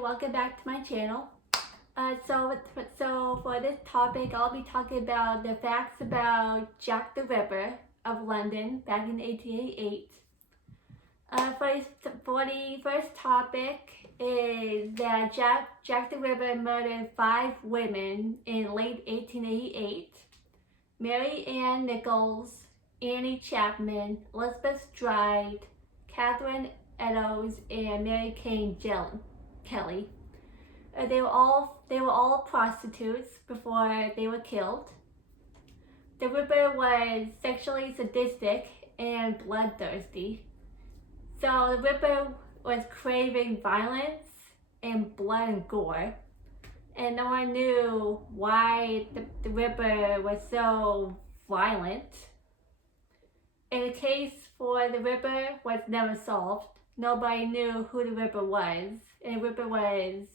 welcome back to my channel. So for this topic, I'll be talking about the facts about Jack the Ripper of London back in 1888. For the first topic is that Jack the Ripper murdered 5 women in late 1888. Mary Ann Nichols, Annie Chapman, Elizabeth Stride, Catherine Eddowes, and Mary Kane Kelly. They were all prostitutes before they were killed. The Ripper was sexually sadistic and bloodthirsty. So the Ripper was craving violence and blood and gore. And no one knew why the Ripper was so violent. And the case for the Ripper was never solved. Nobody knew who the Ripper was, and the Ripper was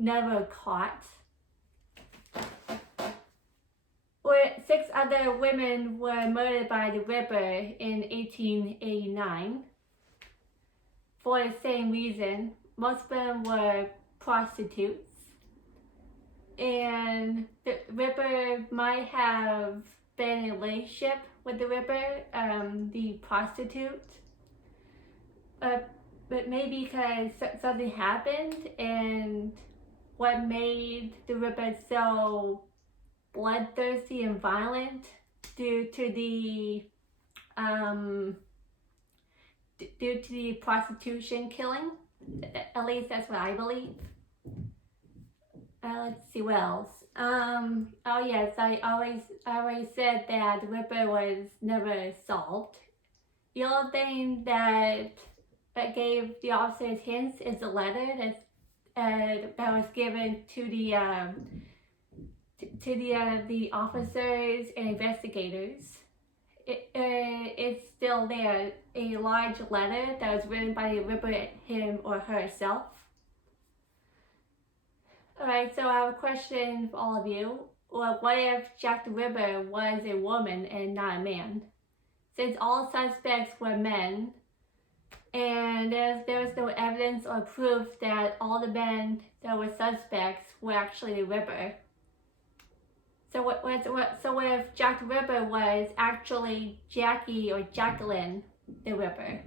never caught. 6 other women were murdered by the Ripper in 1889 for the same reason. Most of them were prostitutes, and the Ripper might have been in a relationship with the Ripper, the prostitute, but maybe because something happened, and what made the Ripper so bloodthirsty and violent due to the prostitution killing. At least that's what I believe. Let's see what else. Oh yes, I always said that the Ripper was never solved. The only thing that gave the officers hints is a letter that was given to the officers and investigators. It's still there, a large letter that was written by the Ripper, him or herself. Alright, so I have a question for all of you. Well, what if Jack the Ripper was a woman and not a man? Since all suspects were men, and there was no evidence or proof that all the men that were suspects were actually the Ripper. So what if Jack the Ripper was actually Jackie or Jacqueline the Ripper?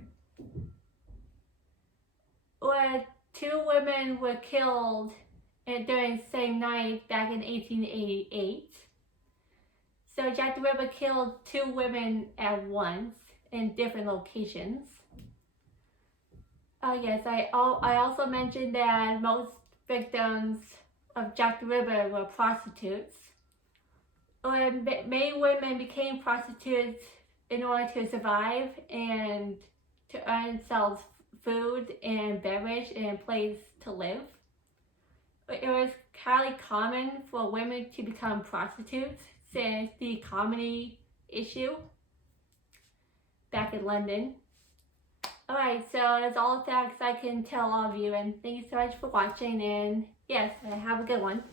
Or 2 women were killed during the same night back in 1888. So Jack the Ripper killed 2 women at once in different locations. Yes, I also mentioned that most victims of Jack the Ripper were prostitutes. Many women became prostitutes in order to survive and to earn themselves food and beverage and a place to live. It was highly common for women to become prostitutes since the economy issue back in London. Alright, so that's all the facts I can tell all of you, and thank you so much for watching, and yes, have a good one.